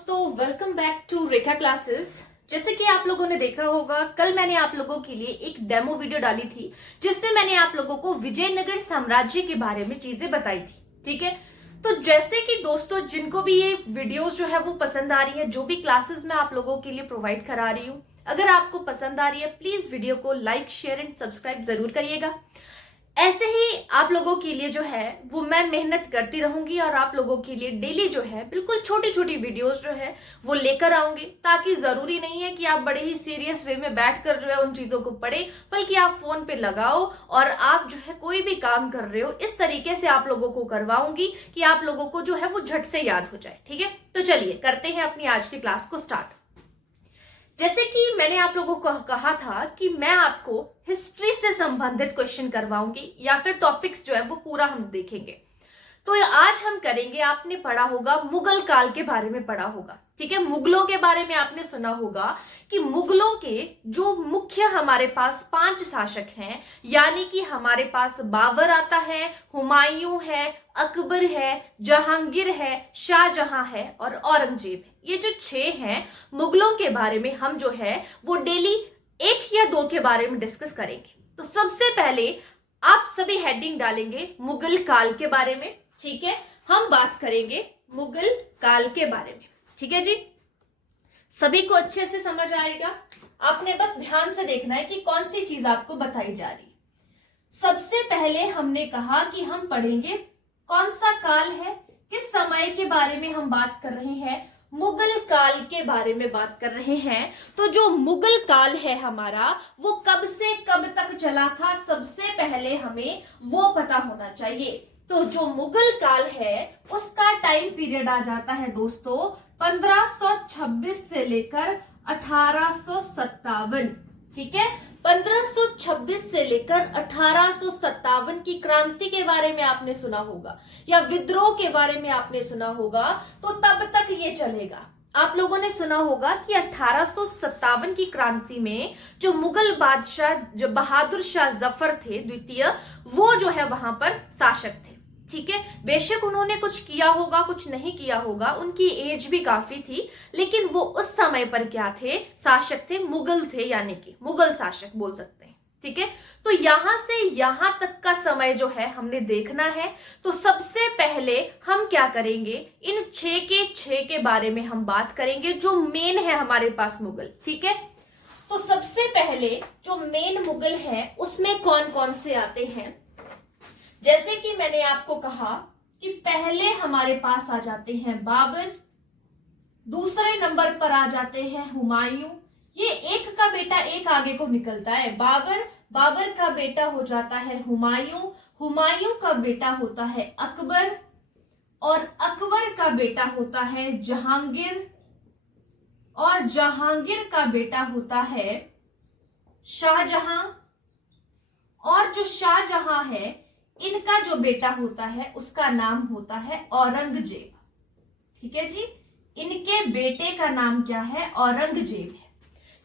दोस्तों, welcome back to Rekha classes. जैसे कि आप लोगों ने देखा होगा, कल मैंने आप लोगों के लिए एक डेमो वीडियो डाली थी जिसमें मैंने आप लोगों को विजयनगर साम्राज्य के बारे में चीजें बताई थी। ठीक है, तो जैसे कि दोस्तों जिनको भी ये वीडियोस जो है वो पसंद आ रही है, जो भी क्लासेस मैं आप लोगों के लिए प्रोवाइड करा रही हूँ, अगर आपको पसंद आ रही है प्लीज वीडियो को लाइक, शेयर एंड सब्सक्राइब जरूर करिएगा। ऐसे ही आप लोगों के लिए जो है वो मैं मेहनत करती रहूंगी और आप लोगों के लिए डेली जो है बिल्कुल छोटी छोटी वीडियोस जो है वो लेकर आऊंगी, ताकि जरूरी नहीं है कि आप बड़े ही सीरियस वे में बैठकर जो है उन चीजों को पढ़े, बल्कि आप फोन पे लगाओ और आप जो है कोई भी काम कर रहे हो इस तरीके से आप लोगों को करवाऊंगी कि आप लोगों को जो है वो झट से याद हो जाए। ठीक है, तो चलिए करते हैं अपनी आज की क्लास को स्टार्ट। जैसे कि मैंने आप लोगों को कहा था कि मैं आपको हिस्ट्री से संबंधित क्वेश्चन करवाऊंगी या फिर टॉपिक्स जो है वो पूरा हम देखेंगे। तो आज हम करेंगे, आपने पढ़ा होगा मुगल काल के बारे में पढ़ा होगा। ठीक है, मुगलों के बारे में आपने सुना होगा कि मुगलों के जो मुख्य हमारे पास 5 शासक हैं, यानी कि हमारे पास बाबर आता है, हुमायूं है, अकबर है, जहांगीर है, शाहजहां है और औरंगजेब है। ये जो 6 हैं मुगलों के बारे में हम जो है वो डेली 1 या 2 के बारे में डिस्कस करेंगे। तो सबसे पहले आप सभी हेडिंग डालेंगे मुगल काल के बारे में। ठीक है, हम बात करेंगे मुगल काल के बारे में। ठीक है जी, सभी को अच्छे से समझ आएगा। आपने बस ध्यान से देखना है कि कौन सी चीज आपको बताई जा रही है। सबसे पहले हमने कहा कि हम पढ़ेंगे कौन सा काल है, किस समय के बारे में हम बात कर रहे हैं, मुगल काल के बारे में बात कर रहे हैं। तो जो मुगल काल है हमारा, वो कब से कब तक चला था, सबसे पहले हमें वो पता होना चाहिए। तो जो मुगल काल है उसका टाइम पीरियड आ जाता है दोस्तों 1526 से लेकर 1857। ठीक है, 1526 से लेकर 1857 की क्रांति के बारे में आपने सुना होगा या विद्रोह के बारे में आपने सुना होगा, तो तब तक ये चलेगा। आप लोगों ने सुना होगा कि 1857 की क्रांति में जो मुगल बादशाह जो बहादुर शाह जफर थे द्वितीय, वो जो है वहां पर शासक थे। ठीक है, बेशक उन्होंने कुछ किया होगा, कुछ नहीं किया होगा, उनकी एज भी काफी थी, लेकिन वो उस समय पर क्या थे, शासक थे, मुगल थे, यानी कि मुगल शासक बोल सकते हैं। ठीक है, तो यहां से यहां तक का समय जो है हमने देखना है। तो सबसे पहले हम क्या करेंगे, इन 6 के बारे में हम बात करेंगे जो मेन है हमारे पास मुगल। ठीक है, तो सबसे पहले जो मेन मुगल है उसमें कौन कौन से आते हैं। जैसे कि मैंने आपको कहा कि पहले हमारे पास आ जाते हैं बाबर, दूसरे नंबर पर आ जाते हैं हुमायूं। ये एक का बेटा एक आगे को निकलता है, बाबर, बाबर का बेटा हो जाता है हुमायूं, हुमायूं का बेटा होता है अकबर, और अकबर का बेटा होता है जहांगीर, और जहांगीर का बेटा होता है शाहजहां, और जो शाहजहां है इनका जो बेटा होता है उसका नाम होता है औरंगजेब। ठीक है जी, इनके बेटे का नाम क्या है, औरंगजेब है।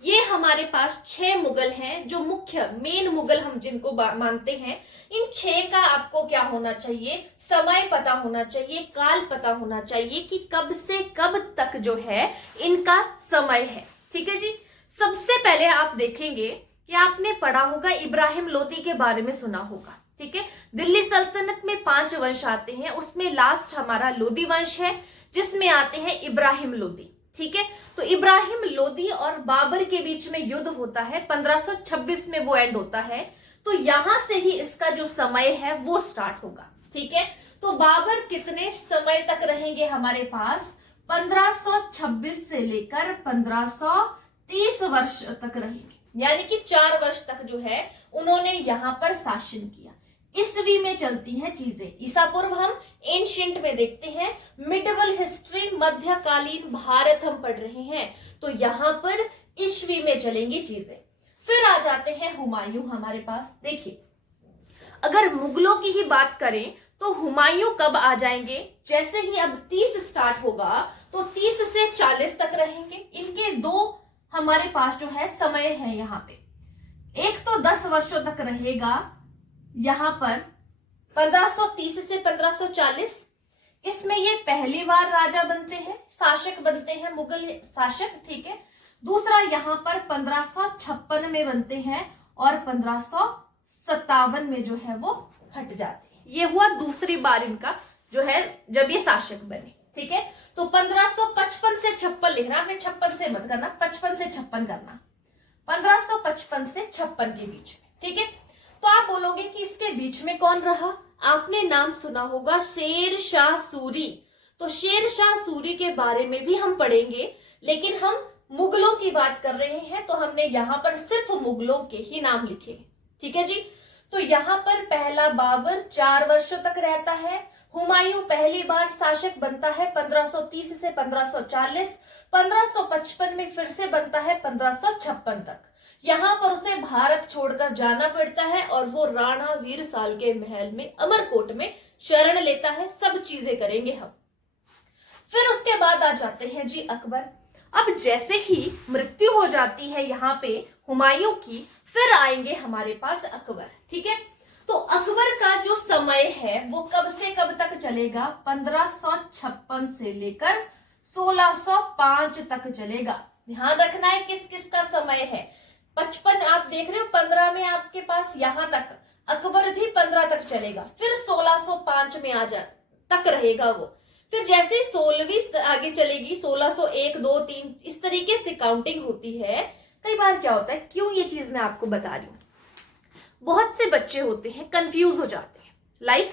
ये हमारे पास 6 मुगल हैं, जो मुख्य मेन मुगल हम जिनको मानते हैं। इन 6 का आपको क्या होना चाहिए, समय पता होना चाहिए, काल पता होना चाहिए कि कब से कब तक जो है इनका समय है। ठीक है जी, सबसे पहले आप देखेंगे कि आपने पढ़ा होगा इब्राहिम लोदी के बारे में सुना होगा। ठीक है, दिल्ली सल्तनत में 5 वंश आते हैं, उसमें लास्ट हमारा लोदी वंश है जिसमें आते हैं इब्राहिम लोदी। ठीक है, तो इब्राहिम लोदी और बाबर के बीच में युद्ध होता है, 1526 में वो एंड होता है। तो यहां से ही इसका जो समय है वो स्टार्ट होगा। ठीक है, तो बाबर कितने समय तक रहेंगे हमारे पास, 1526 से लेकर 1530 वर्ष तक रहेंगे, यानी कि 4 वर्ष तक जो है उन्होंने यहां पर शासन किया। ईस्वी में चलती हैं चीजें, ईसा पूर्व हम एंशिएंट में देखते हैं, मिडिवल हिस्ट्री मध्यकालीन भारत हम पढ़ रहे हैं, तो यहां पर ईस्वी में चलेंगी चीजें। फिर आ जाते हैं हुमायूं हमारे पास। देखिए, अगर मुगलों की ही बात करें तो हुमायूं कब आ जाएंगे, जैसे ही अब 30 स्टार्ट होगा तो 30 से 40 तक रहेंगे। इनके 2 हमारे पास जो है समय है यहाँ पे, एक तो 10 वर्षों तक रहेगा यहां पर 1530 से 1540, इसमें ये पहली बार राजा बनते हैं, शासक बनते हैं, मुगल शासक, ठीक है। दूसरा यहाँ पर 1556 में बनते हैं और 1557 में जो है वो हट जाते हैं। ये हुआ दूसरी बार इनका जो है जब ये शासक बने, ठीक है। तो 1555 से 56 लिखना, आपने 56 से मत करना, 55 से 56 करना, 1555 से 56 के बीच में, ठीक है। तो आप बोलोगे कि इसके बीच में कौन रहा? आपने नाम सुना होगा शेर शाह सूरी। तो शेर शाह सूरी के बारे में भी हम पढ़ेंगे, लेकिन हम मुगलों की बात कर रहे हैं तो हमने यहाँ पर सिर्फ मुगलों के ही नाम लिखे, ठीक है जी। तो यहाँ पर पहला बाबर 4 वर्षों तक रहता है। हुमायूं पहली बार शासक बनता है 1530 से 1540, 1555 में फिर से बनता है 1556 तक। यहाँ पर उसे भारत छोड़कर जाना पड़ता है और वो राणा वीरसाल के महल में अमरकोट में शरण लेता है। सब चीजें करेंगे हम। फिर उसके बाद आ जाते हैं जी अकबर। अब जैसे ही मृत्यु हो जाती है यहाँ पे हुमायूं की, फिर आएंगे हमारे पास अकबर, ठीक है। तो अकबर का जो समय है वो कब से कब तक चलेगा? 1556 से लेकर 1605 तक चलेगा। ध्यान रखना है किस किस का समय है। 55 आप देख रहे हो, 15 में आपके पास यहां तक, अकबर भी 15 तक चलेगा, फिर 1605 में आ जा तक रहेगा वो। फिर जैसे 16वीं आगे चलेगी, 1601, 2, 3 इस तरीके से काउंटिंग होती है। कई बार क्या होता है, क्यों ये चीज मैं आपको बता रही हूँ, बहुत से बच्चे होते हैं कंफ्यूज हो जाते हैं। लाइक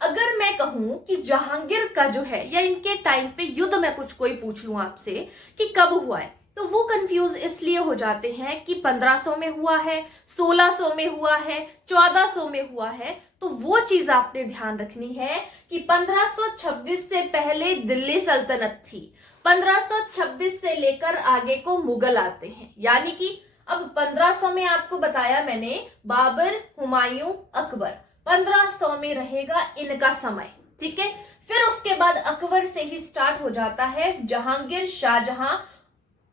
अगर मैं कहूं कि जहांगीर का जो है या इनके टाइम पे युद्ध में कुछ कोई पूछ लूं आपसे कि कब हुआ है, तो वो कंफ्यूज इसलिए हो जाते हैं कि 1500 में हुआ है, 1600 में हुआ है, 1400 में हुआ है। तो वो चीज आपने ध्यान रखनी है कि 1526 से पहले दिल्ली सल्तनत थी, 1526 से लेकर आगे को मुगल आते हैं। यानी कि अब 1500 में आपको बताया मैंने बाबर, हुमायूं, अकबर, 1500 में रहेगा इनका समय, ठीक है। फिर उसके बाद अकबर से ही स्टार्ट हो जाता है जहांगीर, शाहजहां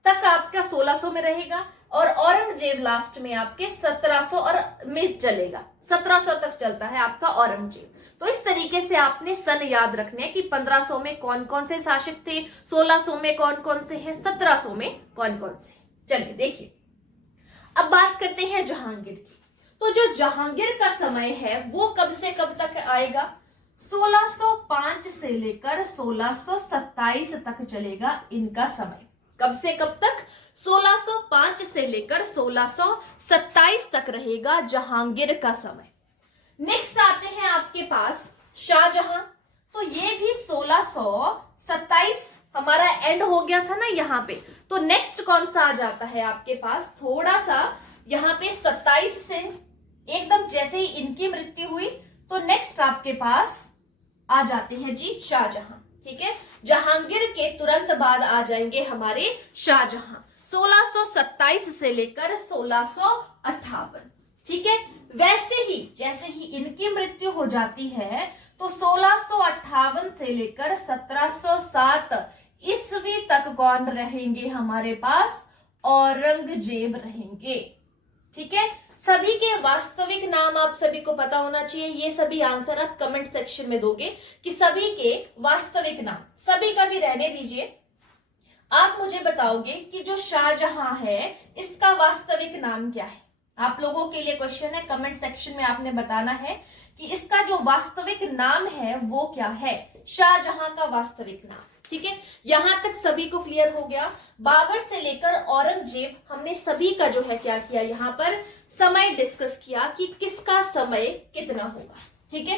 तक आपका 1600 में रहेगा और औरंगजेब लास्ट में आपके 1700 और में चलेगा, 1700 तक चलता है आपका औरंगजेब। तो इस तरीके से आपने सन याद रखने हैं कि 1500 में कौन कौन से शासक थे, 1600 में कौन कौन से हैं, 1700 में कौन कौन से। चलिए देखिए, अब बात करते हैं जहांगीर की। तो जो जहांगीर का समय है वो कब से कब तक आएगा? 1605 से लेकर 1627 तक चलेगा इनका समय। कब से कब तक? 1605 से लेकर 1627 तक रहेगा जहांगीर का समय। नेक्स्ट आते हैं आपके पास शाहजहां। तो ये भी 1627 हमारा एंड हो गया था ना यहाँ पे। तो नेक्स्ट कौन सा आ जाता है आपके पास? थोड़ा सा यहाँ पे 27 से एकदम जैसे ही इनकी मृत्यु हुई तो नेक्स्ट आपके पास आ जाते हैं जी शाहजहां, ठीक है। जहांगीर के तुरंत बाद आ जाएंगे हमारे शाहजहां, 1627 से लेकर 1658, ठीक है। वैसे ही जैसे ही इनकी मृत्यु हो जाती है तो 1658 से लेकर 1707 ईस्वी तक कौन रहेंगे हमारे पास? औरंगजेब रहेंगे, ठीक है। सभी के वास्तविक नाम आप सभी को पता होना चाहिए। ये सभी आंसर आप कमेंट सेक्शन में दोगे कि सभी के वास्तविक नाम। सभी का भी रहने दीजिए, आप मुझे बताओगे कि जो शाहजहां है इसका वास्तविक नाम क्या है। आप लोगों के लिए क्वेश्चन है, कमेंट सेक्शन में आपने बताना है कि इसका जो वास्तविक नाम है वो क्या है, शाहजहां का वास्तविक नाम, ठीक है। यहां तक सभी को क्लियर हो गया। बाबर से लेकर औरंगजेब हमने सभी का जो है क्या किया, यहाँ पर समय डिस्कस किया कि किसका समय कितना होगा, ठीक है।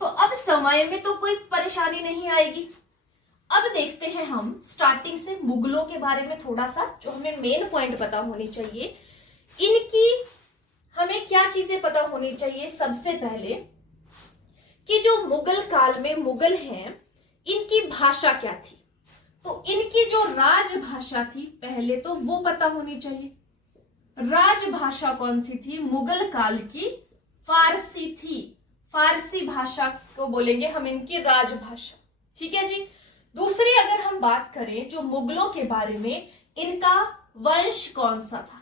तो अब समय में तो कोई परेशानी नहीं आएगी। अब देखते हैं हम स्टार्टिंग से मुगलों के बारे में थोड़ा सा, जो हमें मेन पॉइंट पता होनी चाहिए। इनकी हमें क्या चीजें पता होनी चाहिए? सबसे पहले कि जो मुगल काल में मुगल हैं इनकी भाषा क्या थी। तो इनकी जो राजभाषा थी पहले तो वो पता होनी चाहिए। राजभाषा कौन सी थी? मुगल काल की फारसी थी। फारसी भाषा को बोलेंगे हम इनकी राजभाषा, ठीक है जी। दूसरी अगर हम बात करें जो मुगलों के बारे में, इनका वंश कौन सा था,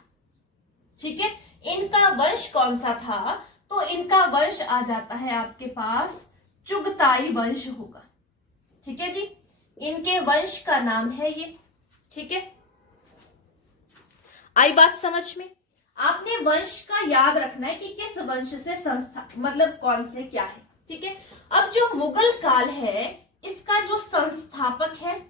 ठीक है। इनका वंश कौन सा था? तो इनका वंश आ जाता है आपके पास चुगताई वंश होगा, ठीक है जी, इनके वंश का नाम है ये। ठीक है, आई बात समझ में? आपने वंश का याद रखना है कि किस वंश से संस्था मतलब कौन से क्या है। ठीक है, अब जो मुगल काल है इसका जो संस्थापक है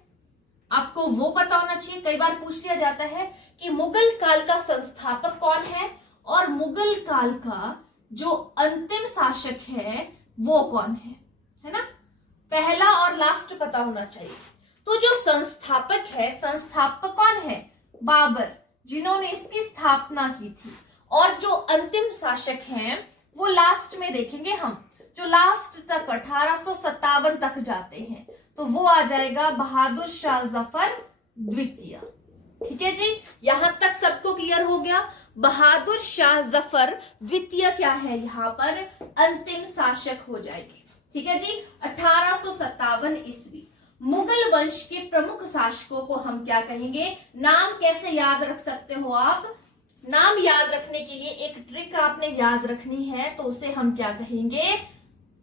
आपको वो पता होना चाहिए। कई बार पूछ लिया जाता है कि मुगल काल का संस्थापक कौन है और मुगल काल का जो अंतिम शासक है वो कौन है ना? पहला और लास्ट पता होना चाहिए। तो जो संस्थापक है, संस्थापक कौन है? बाबर, जिन्होंने इसकी स्थापना की थी। और जो अंतिम शासक हैं वो लास्ट में देखेंगे हम, जो लास्ट तक 1857 तक जाते हैं तो वो आ जाएगा बहादुर शाह जफर द्वितीय। ठीक है जी, यहां तक सबको क्लियर हो गया? बहादुर शाह जफर द्वितीय क्या है? यहाँ पर अंतिम शासक हो जाएंगे। ठीक है जी, 1857 ईस्वी। मुगल वंश के प्रमुख शासकों को हम क्या कहेंगे? नाम कैसे याद रख सकते हो आप? नाम याद रखने के लिए एक ट्रिक आपने याद रखनी है, तो उसे हम क्या कहेंगे?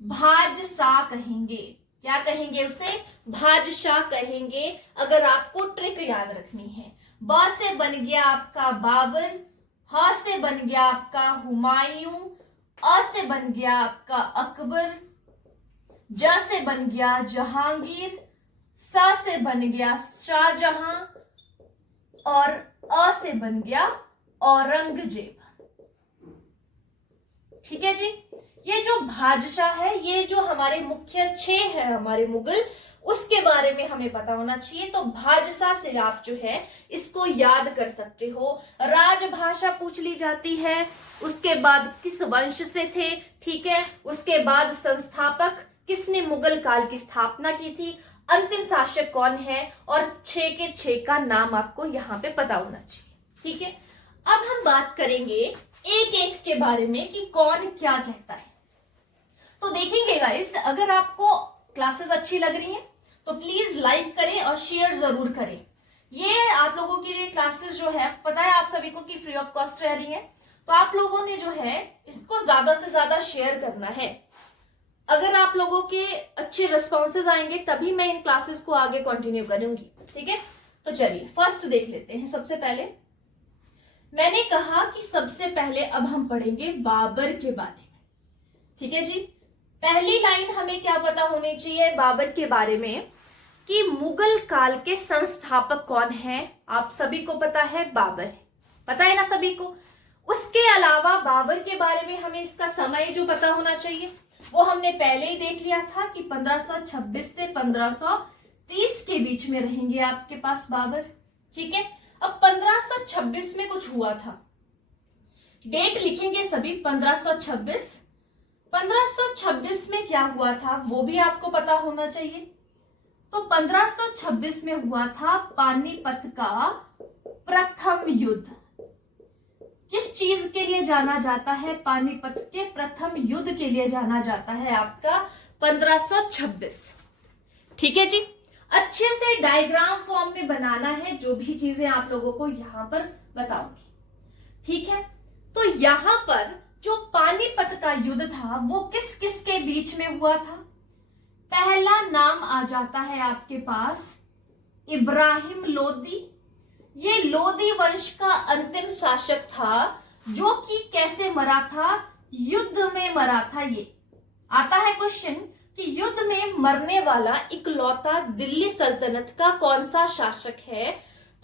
भाजशाह कहेंगे। क्या कहेंगे उसे? भाजशाह कहेंगे, अगर आपको ट्रिक याद रखनी है। ब से बन गया आपका बाबर, ह से बन गया आपका हुमायूं, अ से बन गया आपका अकबर, ज से बन गया जहांगीर, स से बन गया शाहजहां और अ से बन गया औरंगजेब। ठीक है जी, ये जो भाजशाह है, ये जो हमारे मुख्य 6 है हमारे मुगल, उसके बारे में हमें पता होना चाहिए। तो भाजशाह से आप जो है इसको याद कर सकते हो। राजभाषा पूछ ली जाती है, उसके बाद किस वंश से थे, ठीक है, उसके बाद संस्थापक किसने मुगल काल की स्थापना की थी, अंतिम शासक कौन है, और 6 के 6 का नाम आपको यहाँ पे पता होना चाहिए। ठीक है, अब हम बात करेंगे एक एक के बारे में कि कौन क्या कहता है। तो देखेंगे गाइस, अगर आपको क्लासेस अच्छी लग रही हैं तो प्लीज लाइक करें और शेयर जरूर करें। ये आप लोगों के लिए क्लासेस जो है पता है आप सभी को कि फ्री ऑफ कॉस्ट रह रही है, तो आप लोगों ने जो है इसको ज्यादा से ज्यादा शेयर करना है। अगर आप लोगों के अच्छे रिस्पॉन्सेज आएंगे तभी मैं इन क्लासेस को आगे कंटिन्यू करूंगी। ठीक है, तो चलिए फर्स्ट देख लेते हैं। सबसे पहले मैंने कहा कि सबसे पहले अब हम पढ़ेंगे बाबर के बारे में। ठीक है जी, पहली लाइन हमें क्या पता होनी चाहिए बाबर के बारे में कि मुगल काल के संस्थापक कौन है? आप सभी को पता है बाबर है, पता है ना सभी को। उसके अलावा बाबर के बारे में हमें इसका समय जो पता होना चाहिए वो हमने पहले ही देख लिया था कि 1526 से 1530 के बीच में रहेंगे आपके पास बाबर। ठीक है, अब 1526 में कुछ हुआ था, डेट लिखेंगे सभी 1526। 1526 में क्या हुआ था वो भी आपको पता होना चाहिए। तो 1526 में हुआ था पानीपत का प्रथम युद्ध। किस चीज के लिए जाना जाता है? पानीपत के प्रथम युद्ध के लिए जाना जाता है आपका 1526। ठीक है जी, अच्छे से डायग्राम फॉर्म में बनाना है, जो भी चीजें आप लोगों को यहां पर बताऊंगी। ठीक है, तो यहां पर जो पानीपत का युद्ध था वो किस किस के बीच में हुआ था? पहला नाम आ जाता है आपके पास इब्राहिम लोदी। ये लोदी वंश का अंतिम शासक था, जो कि कैसे मरा था? युद्ध में मरा था। ये आता है क्वेश्चन कि युद्ध में मरने वाला इकलौता दिल्ली सल्तनत का कौन सा शासक है?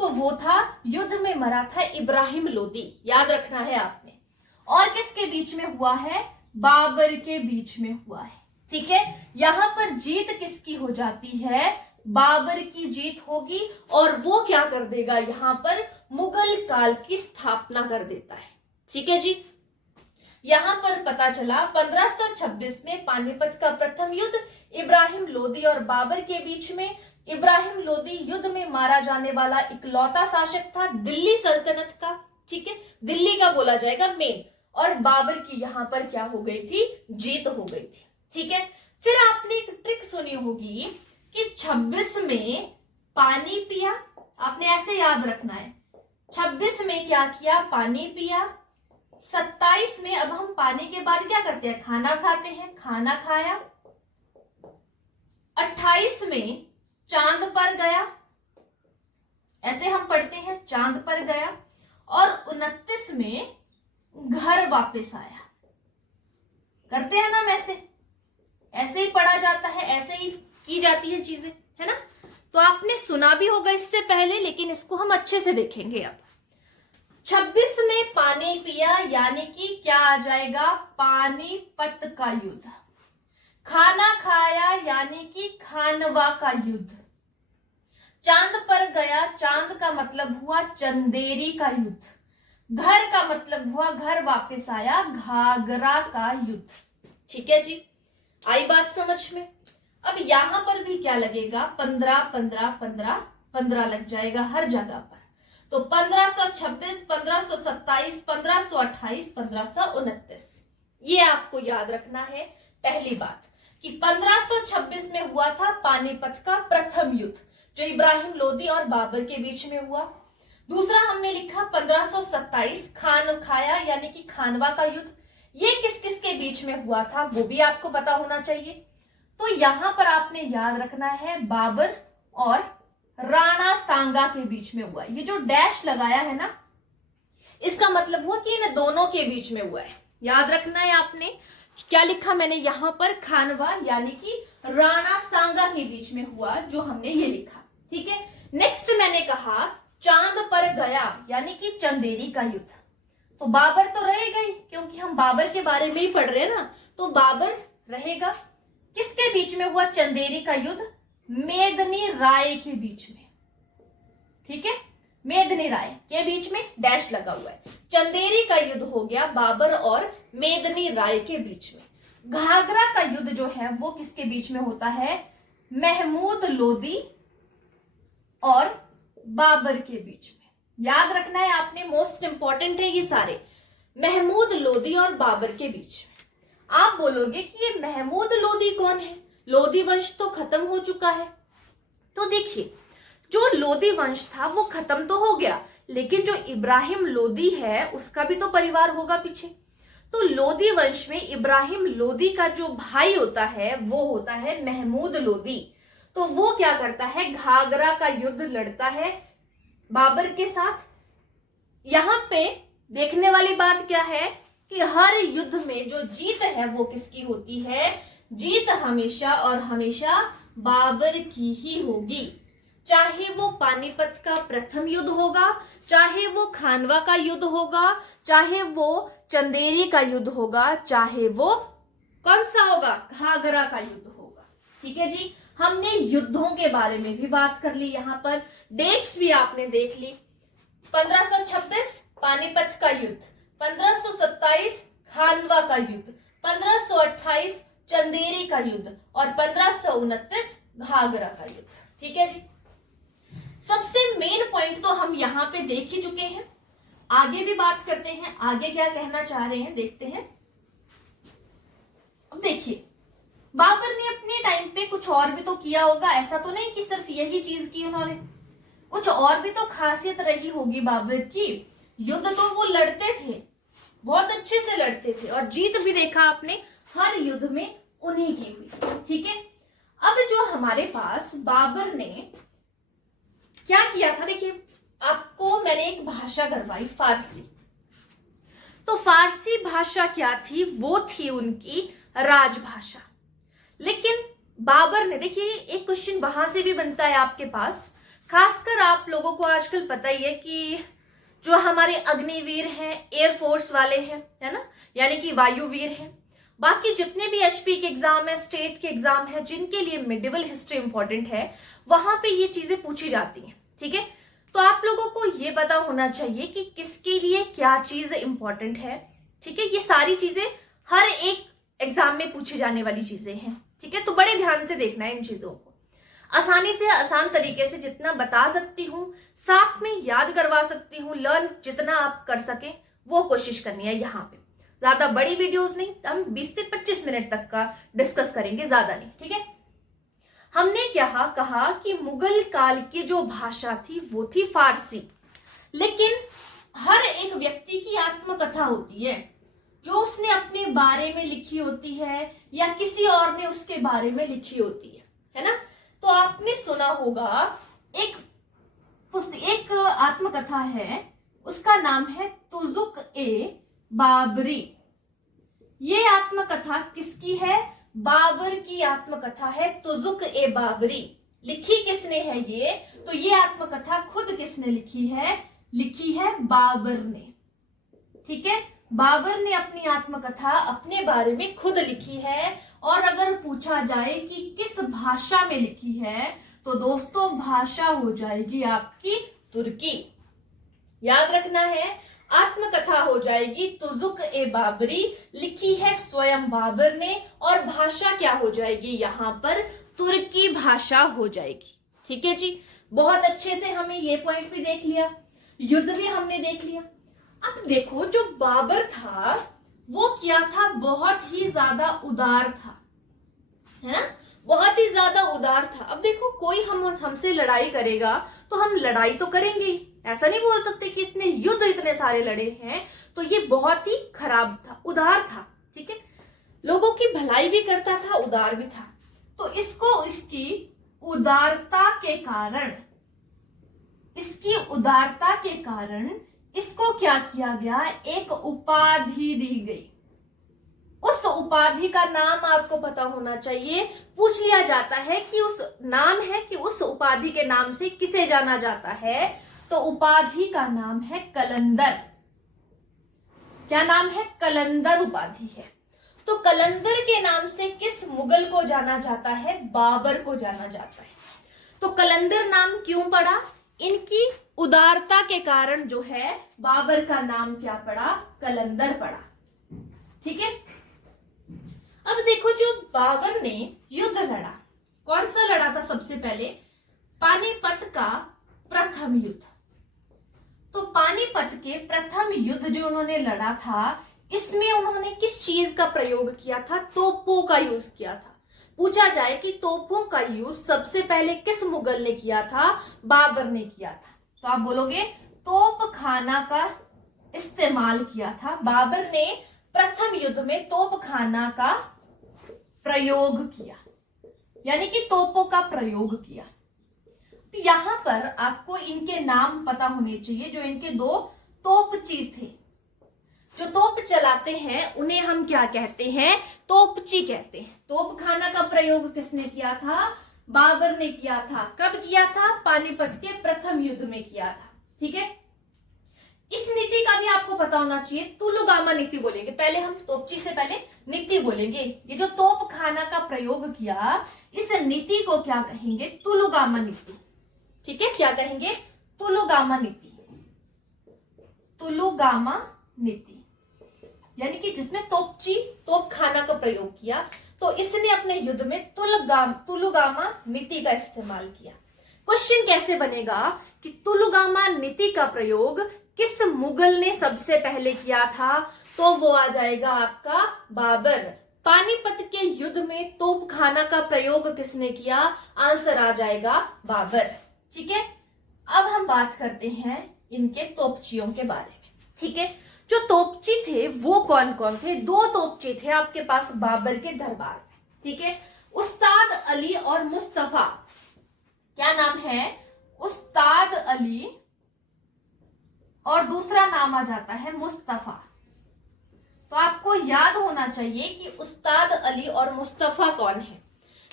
तो वो था, युद्ध में मरा था इब्राहिम लोदी, याद रखना है आपने। और किसके बीच में हुआ है? बाबर के बीच में हुआ है। ठीक है, यहां पर जीत किसकी हो जाती है? बाबर की जीत होगी, और वो क्या कर देगा? यहां पर मुगल काल की स्थापना कर देता है। ठीक है जी, यहां पर पता चला 1526 में पानीपत का प्रथम युद्ध इब्राहिम लोदी और बाबर के बीच में। इब्राहिम लोदी युद्ध में मारा जाने वाला इकलौता शासक था दिल्ली सल्तनत का। ठीक है, दिल्ली का बोला जाएगा मेन, और बाबर की यहां पर क्या हो गई थी? जीत हो गई थी। ठीक है, फिर आपने एक ट्रिक सुनी होगी कि 26 में पानी पिया, आपने ऐसे याद रखना है। 26 में क्या किया? पानी पिया। 27 में अब हम पानी के बाद क्या करते हैं? खाना खाते हैं, खाना खाया। 28 में चांद पर गया, ऐसे हम पढ़ते हैं, चांद पर गया, और 29 में घर वापस आया। करते हैं ना हम ऐसे ही पढ़ा जाता है, ऐसे ही की जाती है चीजें, है ना। तो आपने सुना भी होगा इससे पहले, लेकिन इसको हम अच्छे से देखेंगे अब। 26 में पानी पिया, यानी कि क्या आ जाएगा, पानीपत का युद्ध। खाना खाया, यानी कि खानवा का युद्ध। चांद पर गया, चांद का मतलब हुआ चंदेरी का युद्ध। घर का मतलब हुआ घर वापस आया, घाघरा का युद्ध। ठीक है जी, आई बात समझ में। अब यहां पर भी क्या लगेगा, 15 15 15 15 लग जाएगा हर जगह पर। तो 1526, 1527, 1528, 1529, ये आपको याद रखना है। पहली बात कि 1526 में हुआ था पानीपत का प्रथम युद्ध, जो इब्राहिम लोदी और बाबर के बीच में हुआ। दूसरा हमने लिखा 1527 खान खाया, यानी कि खानवा का युद्ध। ये किस किस के बीच में हुआ था वो भी आपको पता होना चाहिए। तो यहां पर आपने याद रखना है बाबर और राणा सांगा के बीच में हुआ। ये जो डैश लगाया है ना, इसका मतलब हुआ कि इन दोनों के बीच में हुआ है। याद रखना है आपने, क्या लिखा मैंने यहां पर, खानवा यानी कि राणा सांगा के बीच में हुआ, जो हमने ये लिखा। ठीक है, नेक्स्ट मैंने कहा चांद पर गया, यानी कि चंदेरी का युद्ध। तो बाबर तो रहेगा ही, क्योंकि हम बाबर के बारे में ही पढ़ रहे हैं ना, तो बाबर रहेगा। किसके बीच में हुआ चंदेरी का युद्ध, मेदनी राय के बीच में। ठीक है, मेदनी राय के बीच में डैश लगा हुआ है। चंदेरी का युद्ध हो गया बाबर और मेदनी राय के बीच में। घाघरा का युद्ध जो है वो किसके बीच में होता है, महमूद लोदी और बाबर के बीच में। याद रखना है आपने, मोस्ट इंपॉर्टेंट है ये सारे, महमूद लोदी और बाबर के बीच में। आप बोलोगे कि ये महमूद लोदी कौन है, लोदी वंश तो खत्म हो चुका है। तो देखिए, जो लोदी वंश था वो खत्म तो हो गया, लेकिन जो इब्राहिम लोदी है उसका भी तो परिवार होगा पीछे। तो लोदी वंश में इब्राहिम लोदी का जो भाई होता है वो होता है महमूद लोदी। तो वो क्या करता है, घाघरा का युद्ध लड़ता है बाबर के साथ। यहां पे देखने वाली बात क्या है कि हर युद्ध में जो जीत है वो किसकी होती है, जीत हमेशा और हमेशा बाबर की ही होगी। चाहे वो पानीपत का प्रथम युद्ध होगा, चाहे वो खानवा का युद्ध होगा, चाहे वो चंदेरी का युद्ध होगा, चाहे वो कौन सा होगा, घाघरा का युद्ध होगा। ठीक है जी, हमने युद्धों के बारे में भी बात कर ली, यहां पर डेट्स भी आपने देख ली। 1526 पानीपत का युद्ध, 1527 खानवा का युद्ध, 1528 चंदेरी का युद्ध और 1529 घाघरा का युद्ध। ठीक है जी, सबसे मेन पॉइंट तो हम यहाँ पे देख ही चुके हैं। आगे भी बात करते हैं, आगे क्या कहना चाह रहे हैं देखते हैं। अब देखिए, बाबर ने अपने टाइम पे कुछ और भी तो किया होगा, ऐसा तो नहीं कि सिर्फ यही चीज की उन्होंने, कुछ और भी तो खासियत रही होगी बाबर की। युद्ध तो वो लड़ते थे, बहुत अच्छे से लड़ते थे, और जीत भी देखा आपने हर युद्ध में उन्हीं की हुई। ठीक है, अब जो हमारे पास बाबर ने क्या किया था, देखिए आपको मैंने एक भाषा करवाई, फारसी। तो फारसी भाषा क्या थी, वो थी उनकी राजभाषा। लेकिन बाबर ने, देखिए एक क्वेश्चन वहां से भी बनता है आपके पास, खासकर आप लोगों को आजकल पता ही है कि जो हमारे अग्निवीर हैं, एयरफोर्स वाले हैं, है ना, यानी कि वायुवीर हैं, बाकी जितने भी एचपी के एग्जाम है, स्टेट के एग्जाम है, जिनके लिए मिडिवल हिस्ट्री इंपॉर्टेंट है, वहां पे ये चीजें पूछी जाती हैं। ठीक है, तो आप लोगों को ये पता होना चाहिए कि किसके लिए क्या चीज इंपॉर्टेंट है। ठीक है, ये सारी चीजें हर एक एग्जाम में पूछी जाने वाली चीजें हैं। ठीक है, तो बड़े ध्यान से देखना है इन चीजों को। आसानी से, आसान तरीके से जितना बता सकती हूँ, साथ में याद करवा सकती हूँ, लर्न जितना आप कर सके वो कोशिश करनी है। यहाँ पे ज्यादा बड़ी वीडियोस नहीं, हम 20 से 25 मिनट तक का डिस्कस करेंगे, ज्यादा नहीं। ठीक है, हमने क्या कहा कि मुगल काल की जो भाषा थी वो थी फारसी, लेकिन हर एक व्यक्ति की आत्मकथा होती है जो उसने अपने बारे में लिखी होती है या किसी और ने उसके बारे में लिखी होती है ना। तो आपने सुना होगा एक आत्मकथा है, उसका नाम है तुजुक ए बाबरी। ये आत्मकथा किसकी है? बाबर की आत्मकथा है तुजुक ए बाबरी। लिखी किसने है ये? तो ये आत्मकथा खुद किसने लिखी है? लिखी है बाबर ने। ठीक है, बाबर ने अपनी आत्मकथा अपने बारे में खुद लिखी है। और अगर पूछा जाए कि किस भाषा में लिखी है, तो दोस्तों भाषा हो जाएगी आपकी तुर्की। याद रखना है, आत्मकथा हो जाएगी तुजुक ए बाबरी, लिखी है स्वयं बाबर ने, और भाषा क्या हो जाएगी यहां पर? तुर्की भाषा हो जाएगी। ठीक है जी, बहुत अच्छे से हमें ये पॉइंट भी देख लिया, युद्ध भी हमने देख लिया। अब देखो, जो बाबर था वो क्या था? बहुत ही ज्यादा उदार था, है ना, बहुत ही ज्यादा उदार था। अब देखो, कोई हमसे लड़ाई करेगा तो हम लड़ाई तो करेंगे ही, ऐसा नहीं बोल सकते कि इसने युद्ध इतने सारे लड़े हैं। तो ये बहुत ही खराब था, उदार था। ठीक है, लोगों की भलाई भी करता था, उदार भी था। तो इसको इसकी उदारता के कारण इसको क्या किया गया? एक उपाधि दी गई। उस उपाधि का नाम आपको पता होना चाहिए। पूछ लिया जाता है कि उस नाम है कि उस उपाधि के नाम से किसे जाना जाता है, तो उपाधि का नाम है कलंदर। क्या नाम है? कलंदर उपाधि है। तो कलंदर के नाम से किस मुगल को जाना जाता है? बाबर को जाना जाता है। तो कलंदर नाम क्यों पड़ा? इनकी उदारता के कारण जो है बाबर का नाम क्या पड़ा? कलंदर पड़ा। ठीक है, अब देखो, जो बाबर ने युद्ध लड़ा, कौन सा लड़ा था? सबसे पहले पानीपत का प्रथम युद्ध। तो पानीपत के प्रथम युद्ध जो उन्होंने लड़ा था, इसमें उन्होंने किस चीज का प्रयोग किया था? तोपों का यूज किया था। पूछा जाए कि तोपों का यूज सबसे पहले किस मुगल ने किया था? बाबर ने किया था। तो आप बोलोगे तोप खाना का इस्तेमाल किया था। बाबर ने प्रथम युद्ध में तोप खाना का प्रयोग किया, यानी कि तोपों का प्रयोग किया। यहां पर आपको इनके नाम पता होने चाहिए। जो इनके दो तोपची थे, जो तोप चलाते हैं, उन्हें हम क्या कहते हैं? तोपची कहते हैं। तोप खाना का प्रयोग किसने किया था? बाबर ने किया था। कब किया था? पानीपत के प्रथम युद्ध में किया था। ठीक है, इस नीति का भी आपको पता होना चाहिए। तुलुगामा नीति बोलेंगे, पहले हम तोपची से पहले नीति बोलेंगे। ये जो तोप खाना का प्रयोग किया, इस नीति को क्या कहेंगे? तुलुगामा नीति। ठीक है, क्या कहेंगे? तुलुगामा नीति। तुलुगामा नीति यानी कि जिसमें तोप खाना का प्रयोग किया, तो इसने अपने युद्ध में तुलुगामा नीति का इस्तेमाल किया। क्वेश्चन कैसे बनेगा कि तुलुगामा नीति का प्रयोग किस मुगल ने सबसे पहले किया था? तो वो आ जाएगा आपका बाबर। पानीपत के युद्ध में तोप खाना का प्रयोग किसने किया? आंसर आ जाएगा बाबर। ठीक है, अब हम बात करते हैं इनके तोपचियों के बारे में। ठीक है, जो तोपची थे वो कौन कौन थे? दो तोपची थे आपके पास बाबर के दरबार में। ठीक है, उस्ताद अली और मुस्तफा। क्या नाम है? उस्ताद अली और दूसरा नाम आ जाता है मुस्तफा। तो आपको याद होना चाहिए कि उस्ताद अली और मुस्तफा कौन है।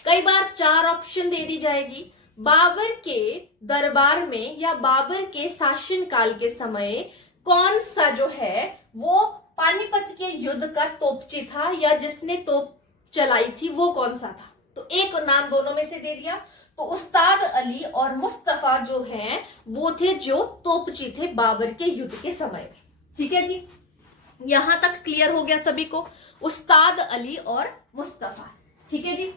कई बार 4 ऑप्शन दे दी जाएगी। बाबर के दरबार में या बाबर के शासन काल के समय कौन सा जो है वो पानीपत के युद्ध का तोपची था, या जिसने तोप चलाई थी वो कौन सा था? तो एक नाम दोनों में से दे दिया। तो उस्ताद अली और मुस्तफा जो हैं वो थे जो तोपची थे बाबर के युद्ध के समय में। ठीक है जी, यहां तक क्लियर हो गया सभी को? उस्ताद अली और मुस्तफा। ठीक है जी,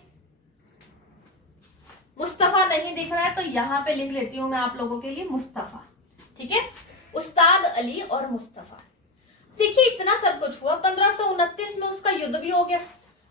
मुस्तफा नहीं दिख रहा है तो यहां पे लिख लेती हूं मैं आप लोगों के लिए मुस्तफा। ठीक है, उस्ताद अली और मुस्तफा। देखिए, इतना सब कुछ हुआ। 1529 में उसका युद्ध भी हो गया।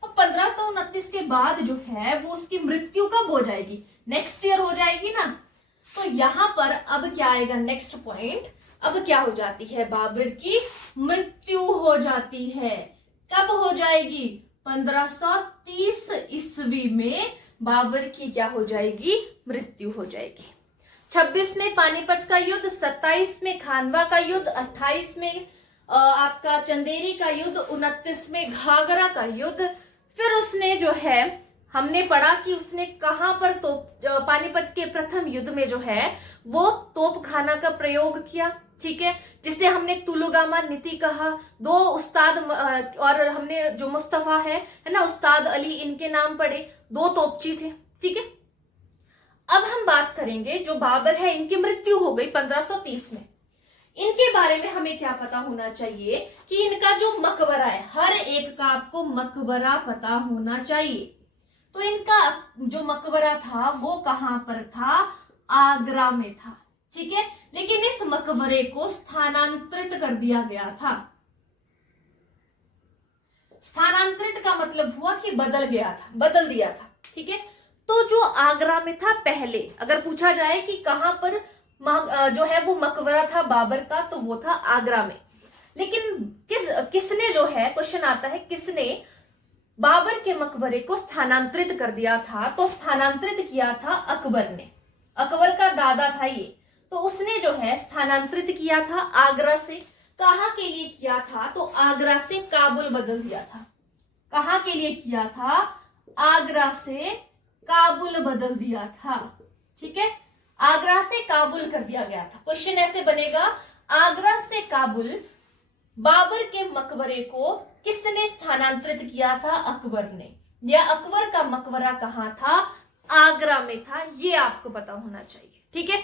और 1529 के बाद जो है वो उसकी मृत्यु कब हो जाएगी? नेक्स्ट ईयर हो जाएगी ना। तो यहां पर अब क्या आएगा? नेक्स्ट पॉइंट, अब क्या हो जाती है? बाबर की मृत्यु हो जाती है। कब हो जाएगी? 1530 ईस्वी में बाबर की क्या हो जाएगी, मृत्यु हो जाएगी। 26 में पानीपत का युद्ध, 27 में खानवा का युद्ध, 28 में आपका चंदेरी का युद्ध, 29 में घाघरा का युद्ध। फिर उसने जो है, हमने पढ़ा कि उसने कहां पर पानीपत के प्रथम युद्ध में जो है वो तोपखाना का प्रयोग किया, ठीक है, जिसे हमने तुलुगामा नीति कहा। दो उस्ताद और हमने जो मुस्तफा है ना, उस्ताद अली, इनके नाम पढ़े, दो तोपची थे, ठीक है। अब हम बात करेंगे जो बाबर है, इनकी मृत्यु हो गई 1530 में। इनके बारे में हमें क्या पता होना चाहिए कि इनका जो मकबरा है, हर एक का आपको मकबरा पता होना चाहिए। तो इनका जो मकबरा था वो कहां पर था, आगरा में था, ठीक है। लेकिन इस मकबरे को स्थानांतरित कर दिया गया था। स्थानांतरित का मतलब हुआ कि बदल गया था, बदल दिया था, ठीक है। तो जो आगरा में था पहले, अगर पूछा जाए कि कहां पर जो है वो मकबरा था बाबर का, तो वो था आगरा में। लेकिन किसने जो है, क्वेश्चन आता है किसने बाबर के मकबरे को स्थानांतरित कर दिया था, तो स्थानांतरित किया था अकबर ने। अकबर का दादा था ये, तो उसने जो है स्थानांतरित किया था आगरा से। कहां के लिए किया था, तो आगरा से काबुल बदल दिया था। कहां के लिए किया था, आगरा से काबुल बदल दिया था, ठीक है। आगरा से काबुल कर दिया गया था। क्वेश्चन ऐसे बनेगा, आगरा से काबुल बाबर के मकबरे को किसने स्थानांतरित किया था, अकबर ने। या अकबर का मकबरा कहां था, आगरा में था, ये आपको पता होना चाहिए, ठीक है।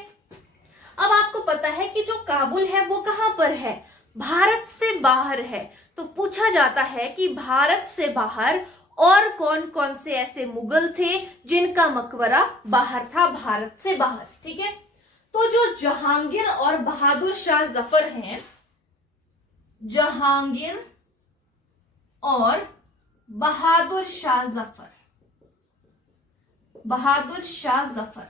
अब आपको पता है कि जो काबुल है वो कहां पर है, भारत से बाहर है। तो पूछा जाता है कि भारत से बाहर और कौन कौन से ऐसे मुगल थे जिनका मकबरा बाहर था, भारत से बाहर, ठीक है। तो जो जहांगीर और बहादुर शाह जफर हैं, जहांगीर और बहादुर शाह जफर, बहादुर शाह जफर,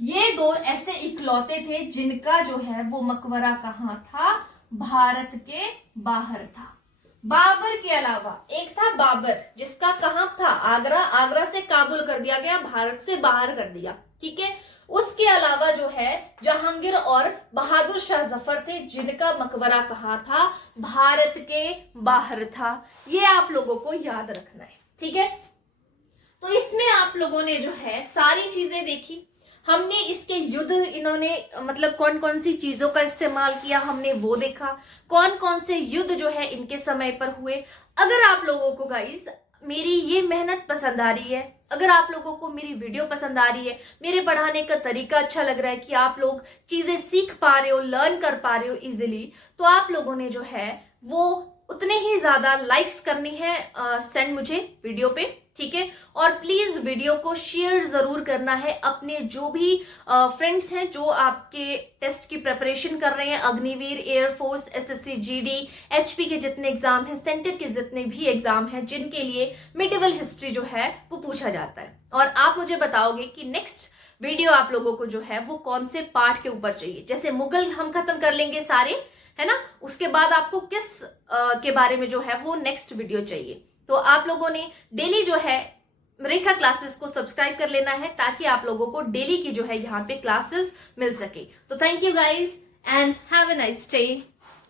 ये दो ऐसे इकलौते थे जिनका जो है वो मकबरा कहां था, भारत के बाहर था। बाबर के अलावा एक था बाबर, जिसका कहां था, आगरा, आगरा से काबुल कर दिया गया, भारत से बाहर कर दिया, ठीक है। उसके अलावा जो है जहांगीर और बहादुर शाह जफर थे, जिनका मकबरा कहां था, भारत के बाहर था। ये आप लोगों को याद रखना है, ठीक है। तो इसमें आप लोगों ने जो है सारी चीजें देखी। हमने इसके युद्ध, इन्होंने मतलब कौन कौन सी चीजों का इस्तेमाल किया, हमने वो देखा। कौन कौन से युद्ध जो है इनके समय पर हुए। अगर आप लोगों को गाइस मेरी ये मेहनत पसंद आ रही है, अगर आप लोगों को मेरी वीडियो पसंद आ रही है, मेरे पढ़ाने का तरीका अच्छा लग रहा है कि आप लोग चीजें सीख पा रहे हो, लर्न कर पा रहे हो इजिली, तो आप लोगों ने जो है वो उतने ही ज्यादा लाइक्स करनी है सेंड मुझे वीडियो पे, ठीक है। और प्लीज वीडियो को शेयर जरूर करना है अपने जो भी फ्रेंड्स हैं जो आपके टेस्ट की प्रिपरेशन कर रहे हैं, Agniveer, air force, SSC, GD, HP के जितने एग्जाम हैं, सेंटर के जितने भी एग्जाम हैं, जिनके लिए मिडिवल हिस्ट्री जो है वो पूछा जाता है। और आप मुझे बताओगे कि नेक्स्ट वीडियो आप लोगों को जो है वो कौन से पार्ट के ऊपर चाहिए। जैसे मुगल हम खत्म कर लेंगे सारे, है ना, उसके बाद आपको किस के बारे में जो है वो नेक्स्ट वीडियो चाहिए। तो आप लोगों ने डेली जो है रेखा क्लासेस को सब्सक्राइब कर लेना है, ताकि आप लोगों को डेली की जो है यहाँ पे क्लासेस मिल सके। तो thank you guys and have a nice day.